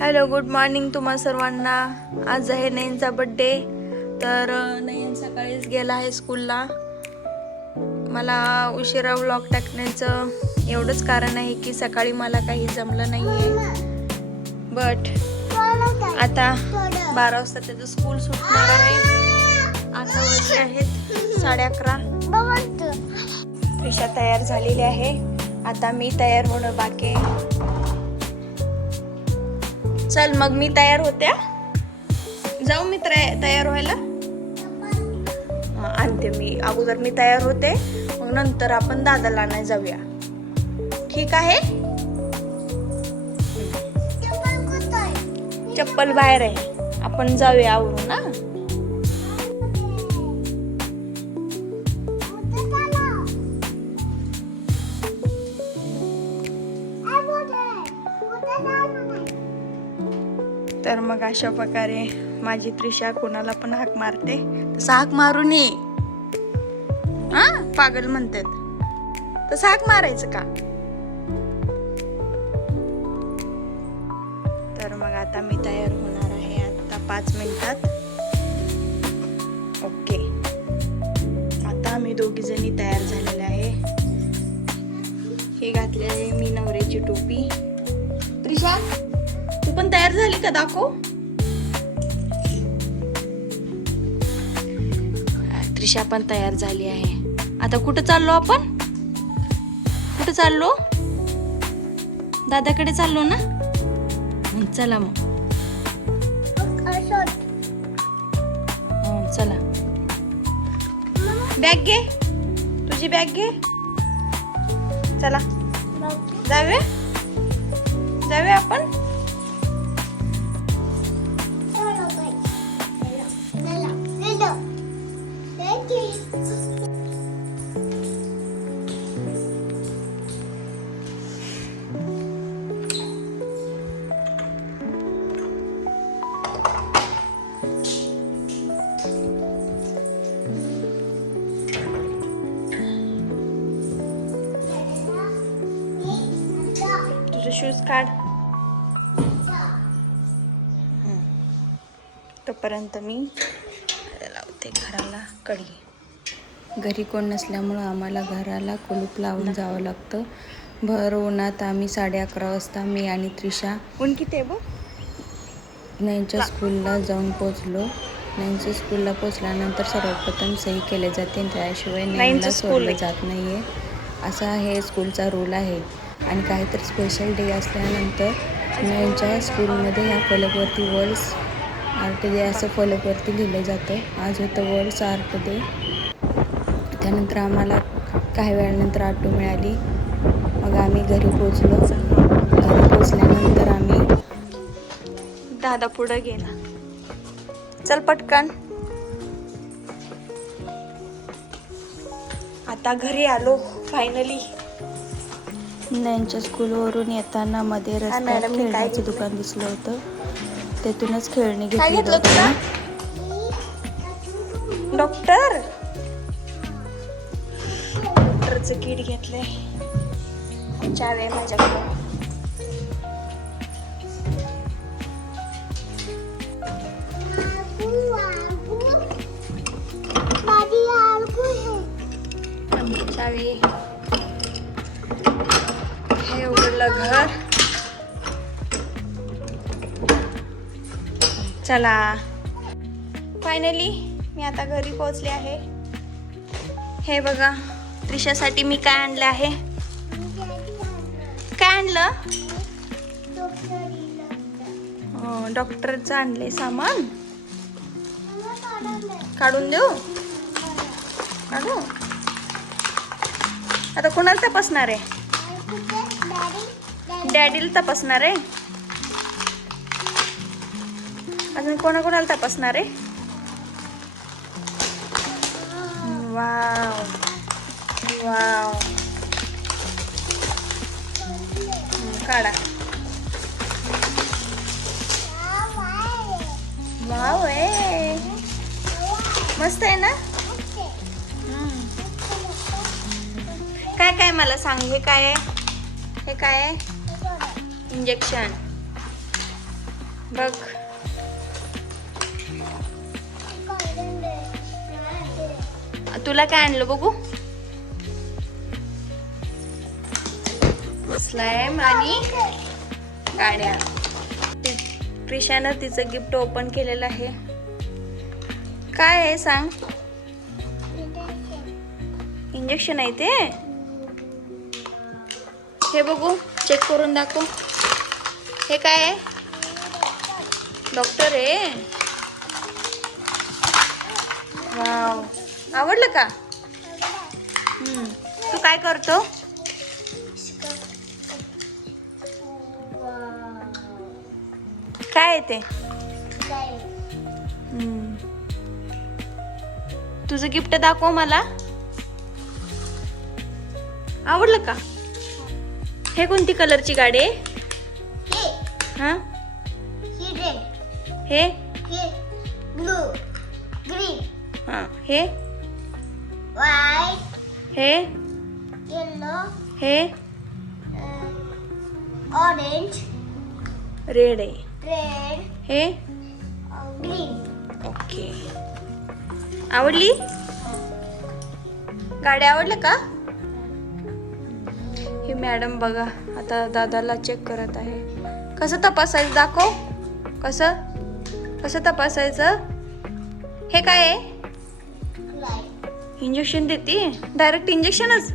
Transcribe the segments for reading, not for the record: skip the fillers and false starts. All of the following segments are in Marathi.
हॅलो, गुड मॉर्निंग तुम्हा सर्वांना. आज आहे नयनचा बड्डे. तर नयन सकाळीच गेला आहे स्कूलला. मला उशिरा व्लॉग टाकण्याचं एवढंच कारण आहे की सकाळी मला काही जमलं नाही आहे. बट आता 12 वाजता त्याचं स्कूल सुटणार आहे. आता वाजले आहेत 11:30. त्रिशा तयार झालेली आहे. आता मी तयार होणं बाकी आहे. चल मग मी तयार होत्या. जाऊ मी तयार व्हायला. आणते मी. अगोदर मी तयार होते, मग नंतर आपण दादाला आणायला जाऊया. ठीक आहे. चप्पल बाहेर आहे. आपण जाऊया आवरून ना. तर मग अशा प्रकारे माझी त्रिशा कोणाला पण हाक मारते. तसं हाक मारू नये. हा, पागल म्हणतात. तसं हाक मारायचं का? तर मग आता मी तयार होणार आहे आता 5 मिनिटात. ओके. आता आम्ही दोघी जणी तयार झालेले आहे. हे घातले आहे मी नवऱ्याची टोपी. त्रिशा, तू पण तयार झाली का? दाखव. त्रिशा पण तयार झाली आहे. आता कुठं चाललो आपण? कुठं चाललो? दादाकडे चाललो ना. चला मग. चला. बॅग घे. तुझी बॅग घे. चला जाऊया. जाऊया आपण. तुझे शूज काढ. तोपर्यंत मी लावते घराला कडी. घरी कोण नसल्यामुळं आम्हाला घराला कुलूप लावून जावं लागतं. भर उन्हात आम्ही 11:30 वाजता मी आणि त्रिशा ऊन किती आहे बघ नयनच्या स्कूलला जाऊन पोचलो. नयनच्या स्कूलला पोचल्यानंतर सर्वप्रथम सही केले जाते. त्याशिवाय नयनला सोडलं जात नाही आहे. असा हे स्कूलचा रूल आहे. आणि काहीतरी स्पेशल डे असल्यानंतर नयनच्या स्कूलमध्ये ह्या फलकवरती वर्ल्ड्स आर्ट डे असं फलकवरती लिहिलं जातं. आज होतं वर्ल्ड्स आर्ट डे. त्यानंतर आम्हाला काही वेळानंतर ऑटो मिळाली. मग आम्ही घरी पोचलो. घरी पोचल्यानंतर आम्ही दादा पुढं गेला. चल पटकन. आता घरी आलो फायनली. नयनच्या स्कूलवरून येताना मध्ये रस्त्यात खेळण्याचं दुकान दिसलं होतं. तेथूनच खेळणी घेतली होती. डॉक्टरचं किट घेतलंय. चावी माझ्याकडे. चावी. हे उघडलं घर. चला फायनली मी आता घरी पोहोचले आहे. हे बघा त्रिशासाठी मी काय आणलं आहे. काय आणलं? डॉक्टरचं आणले सामान. काढून देऊ? काढू. आता कोणाला तपासणार आहे? डॅडीला तपासणार आहे. अजून कोणाकोणाला तपासणार आहे? Wow wow. काढा. वाव आहे. मस्त आहे ना. काय काय मला सांग. हे काय आहे? हे काय आहे? इंजेक्शन. बघ. तुला काय आणलं बघू? स्लाइम आणि गाड्या. क्रिशानं तिचं गिफ्ट ओपन केलेलं आहे. काय आहे सांग? इंजेक्शन आहे ते. हे बघू, चेक करून दाखव. हे काय आहे? डॉक्टर आहे. वाव, आवडलं का? तू काय करतो? काय आहे ते? तुझं गिफ्ट दाखव मला. आवडलं का? हे कोणती कलरची गाडी आहे? हा, हे ब्लू, ग्रीन, हा, हे व्हाइट, हे येलो, हे ऑरेंज, रेड आहे. रेड, हे ग्रीन. ओके. आवडली गाडी? आवडलं का? ही मॅडम बघा आता दादाला चेक करत आहे. कसं तपासायचं दाखव. कसं तपासायचं? हे काय आहे? इंजेक्शन देते. डायरेक्ट इंजेक्शनच.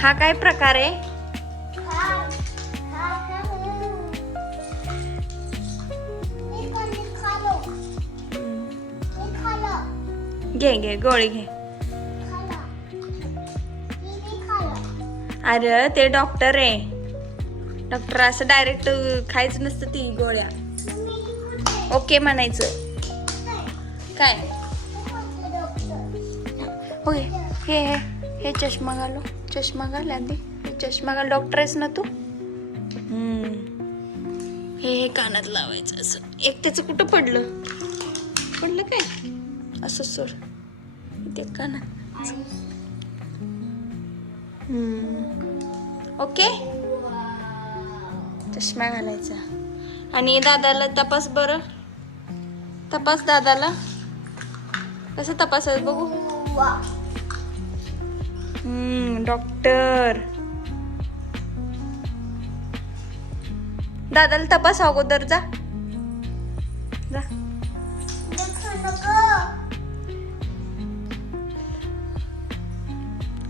हा काय प्रकार आहे? घे गोळी घे. अरे ते डॉक्टर आहे. डॉक्टर असं डायरेक्ट खायचं नसतं ती गोळ्या. ओके म्हणायचं. काय होय? हे चष्मा घालो. चष्मा घाल आधी. चष्मा घाल. डॉक्टर आहेस ना तू? हे कानात लावायचं असं. एकट्याचं कुठं पडलं काय? असं सोड ते कानात. ओके. चष्मा घालायचा. आणि दादाला तपास बरं. तपास दादाला. कसं तपासायचं बघू. डॉक्टर. दादाला तपास अगोदर. जा.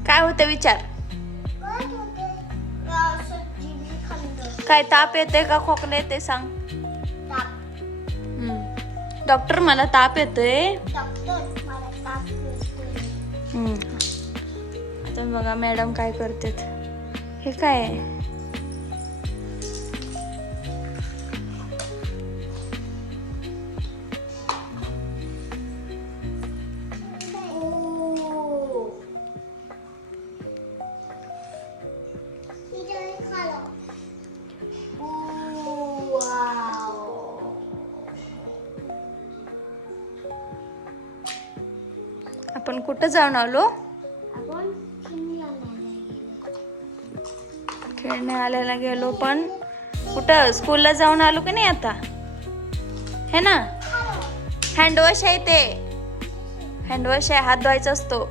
काय होतं विचार. काय ताप येते का खोकला येते सांग. डॉक्टर मला ताप येतोय. आता बघा मॅडम काय करतात. हे काय आहे? आपण कुठं जाऊन आलो? खेळण्याला गेलो. पण कुठं? स्कूलला जाऊन आलो की नाही आता? है ना? हँडवॉश आहे ते. हँडवॉश आहे. हात धुवायचा असतो.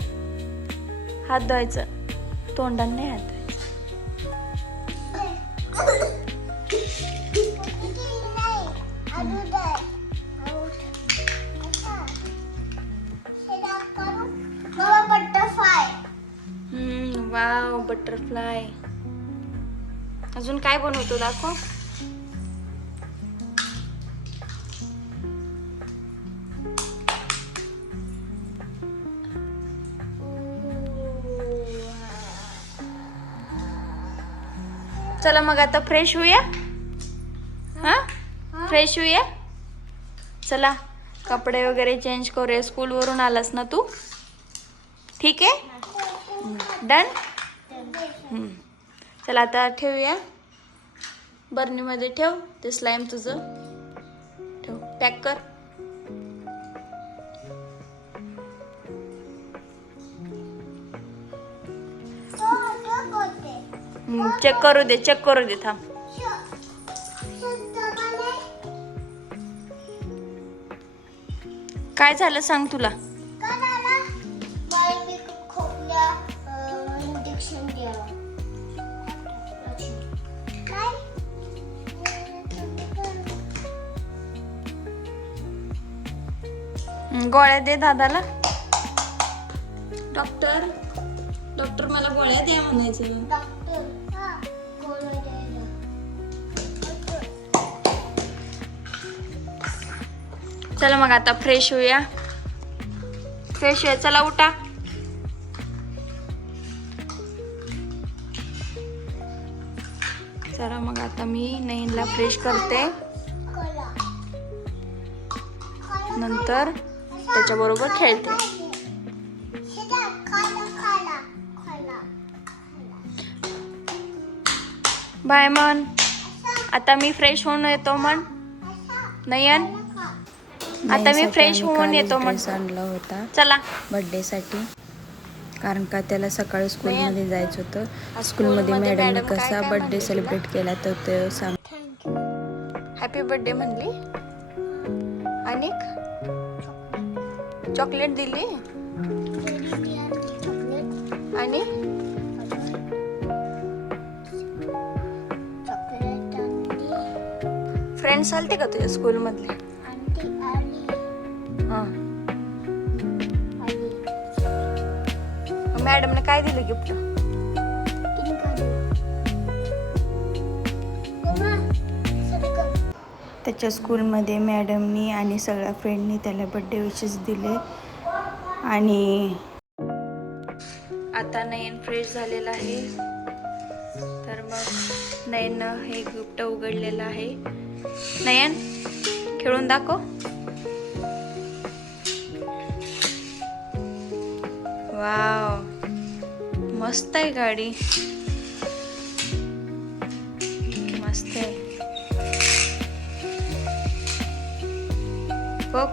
हात धुवायचं. तोंडाने नाही हात धुवायचं. Wow, butterfly. अजून काय बनवतो दाखव. चला मग आता फ्रेश होऊया. फ्रेश होऊया. चला कपडे वगैरे चेंज करूया. स्कूल वरून आलास ना तू? ठीक आहे. डन. चला आता ठेवूया. बर्नीमध्ये ठेव. ते स्लाइम तुझं ठेव. पॅक कर. चेक करू दे थांब. काय झालं सांग तुला. इंजेक्शन द्यावं. काय? गोळ्या दे दादाला. डॉक्टर मला गोळ्या द्या म्हणायचं. डॉक्टर गोळ्या द्यायला. चला मग आता फ्रेश होऊया. चला उठा. चला मग आता मी नयनला फ्रेश करते. नंतर त्याच्याबरोबर खेळते. बाय मन. आता मी फ्रेश होऊन येतो म्हण. नयन आता मी फ्रेश होऊन येतो म्हण. आणला होता चला बर्थडे साठी, कारण का त्याला सकाळी स्कूलमध्ये जायचं होतं. स्कूलमध्ये मॅडमने कसा बर्थडे सेलिब्रेट केला तर ते सांग. हॅपी बर्थडे म्हणली आणि चॉकलेट दिली आणि फ्रेंड्स आलते का तुझ्या स्कूल मधले. मॅडमने काय दिलं गिफ्ट. त्याच्या स्कूलमध्ये मॅडमनी आणि सगळ्या फ्रेंडनी त्याला बर्थडे विशेस दिले. आणि आता नयन फ्रेश झालेला आहे. तर मग नयननं हे गिफ्ट उघडलेलं आहे. नयन खेळून दाखव. वाव मस्त आहे गाडी. मस्त आहे बघ.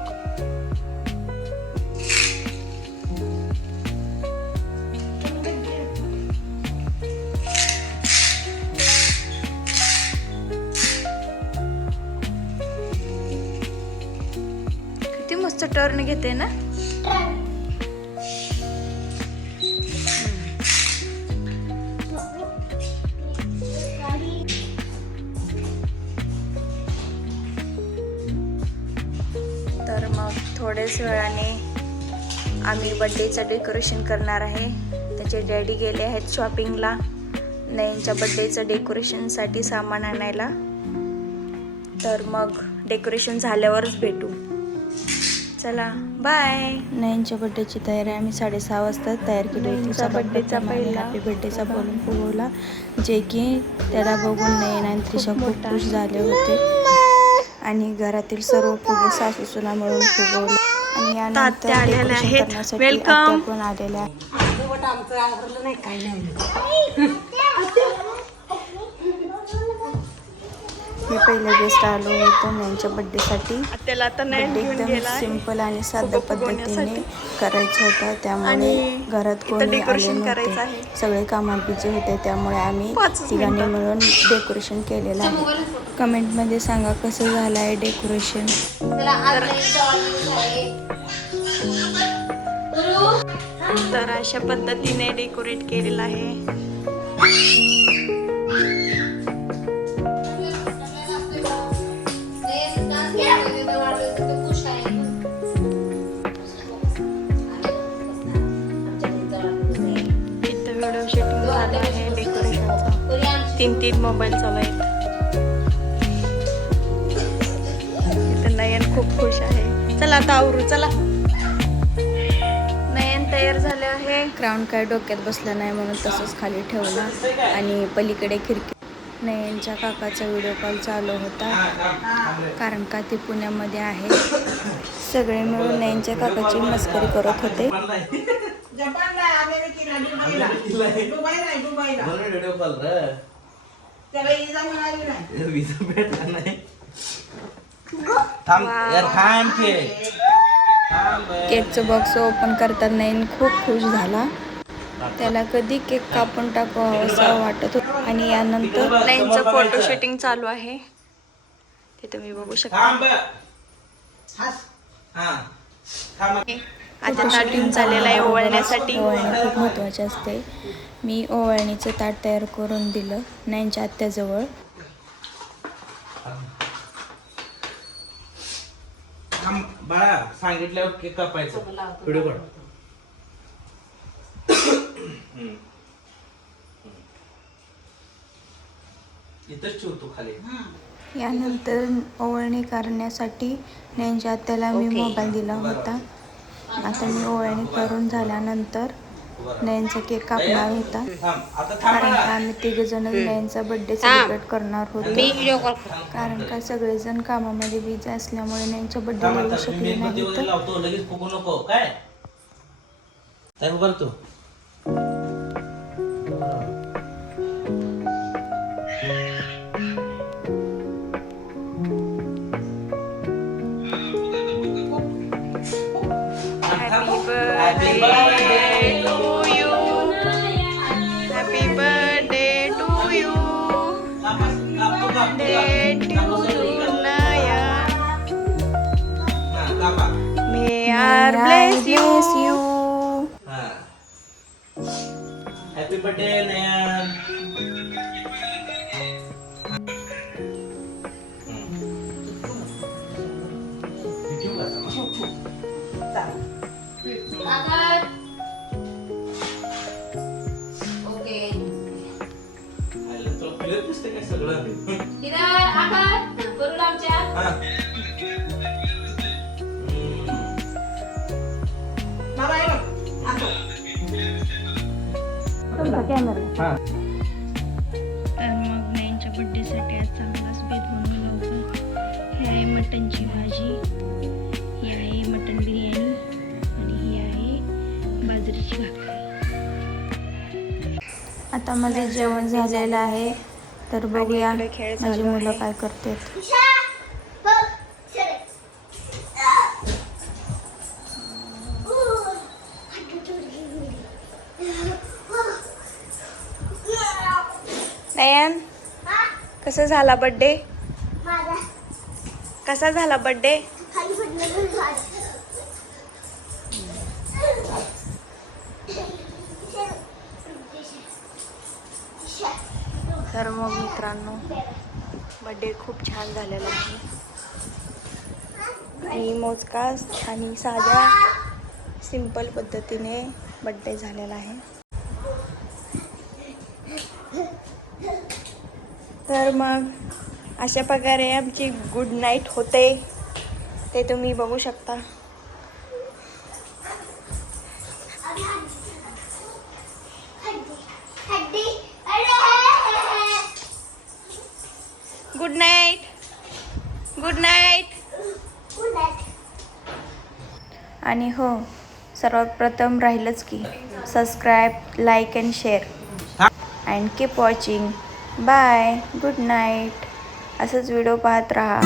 किती मस्त टर्न घेते ना. तर मग थोड्याच वेळाने आम्ही बड्डेचं डेकोरेशन करणार आहे. त्याचे डॅडी गेले आहेत शॉपिंगला नयनच्या बड्डेचं डेकोरेशनसाठी सामान आणायला. तर मग डेकोरेशन झाल्यावरच भेटू. चला बाय. नयनच्या बर्थडेची तयारी आम्ही 6:30 वाजता तयार केली होती. बर्थडेचा पहिला हॅपी बर्थडेचा बोलून फुगवला, जे की त्याला बघून नयन आणि त्रिशा खूप खुश झाले होते. आणि घरातील सर्व फुगे सासू सुना मिळून फुगवले. आणि यानंतर डेकोरेशन करण्यासाठी आत्या पण आलेल्या आहेत. मी पहिले गेस्ट आलो होतो नयनच्या बर्थडेसाठी. त्याला आता बर्थडे एकदम सिंपल आणि साध्या पद्धतीने करायचं होतं, त्यामुळे घरात कोणी आले नव्हते. सगळे कामात बिझी होते, त्यामुळे आम्ही तिघांनी मिळून डेकोरेशन केलेलं आहे. कमेंटमध्ये सांगा कसं झालं आहे डेकोरेशन. तर अशा पद्धतीने डेकोरेट केलेलं आहे. इथं व्हिडिओ शूटिंग झालं आहे डेकोरेशनचा. 3 मोबाईल चालू आहेत. इथं नयन खूप खुश आहे. चला आता आवरू. चला नयन तयार झाले आहे. क्राऊन काय डोक्यात बसला नाही म्हणून तसंच खाली ठेवला. आणि पलीकडे खिडकी नयनच्या काकाचा व्हिडिओ कॉल चालू होता, कारण का ते पुण्यामध्ये आहे. सगळे मिळून नयनच्या काकाची मस्करी करत होते. केकचं बॉक्स ओपन करताना नयन खूप खुश झाला. त्याला कधी केक कापून टाकावं असं वाटत होतं. आणि यानंतर त्यांचं फोटो शूटिंग चालू आहे, ते तुम्ही बघू शकता. आता ताट घेऊन चाललेला आहे ओवाळण्यासाठी. ओवाळणी खूप महत्त्वाचे असते. मी ओवाळणीचं ताट तयार करून दिलं नयनच्या आत्याजवळ. बाळा सांगितल्यावर केक कापायचं. व्हिडिओ काढ. इथंच ठेवतो खाली. यानंतर ओवाळणी करण्यासाठी नयनच्या आत्याला मी मोबाईल दिला होता. आता मी ओवाळणी करून झाल्यानंतर नयनचा केक कापणार होता, कारण का आम्ही तिघजण नयनचा बर्थडे सेलिब्रेट करणार होतो. कारण का सगळेजण कामामध्ये बिझी असल्यामुळे नयनचा बर्थडे येऊ शकले नाही. लगेच फुगू नको काय करतो. Happy birthday to you. Happy birthday to you. Birthday to Naya. May God bless you. Happy birthday Nayan. तर मग नयनच्या बड्डेसाठी आज चांगलाच बेत बनवला होता. ही आहे मटनची भाजी, ही आहे मटन बिर्याणी आणि ही आहे बाजरीची भाकरी. आता माझं जेवण झालेलं आहे, तर बघूया माझी मुलं काय करतात. नयन, कसा झाला बर्थडे? कसा झाला बर्थडे? तर मग मित्रांनो, बर्थडे खूप छान झालेला आहे आणि मोजकाच आणि साध्या सिंपल पद्धतीने बर्थडे झालेला आहे. तर मग अशा प्रकारे आमची गुड नाईट होते, ते तुम्ही बघू शकता. Good night. Good night. आणि हो, सर्वात प्रथम राहिलंच की subscribe, like and share and keep watching. Bye, good night. असंच व्हिडिओ पाहत राहा.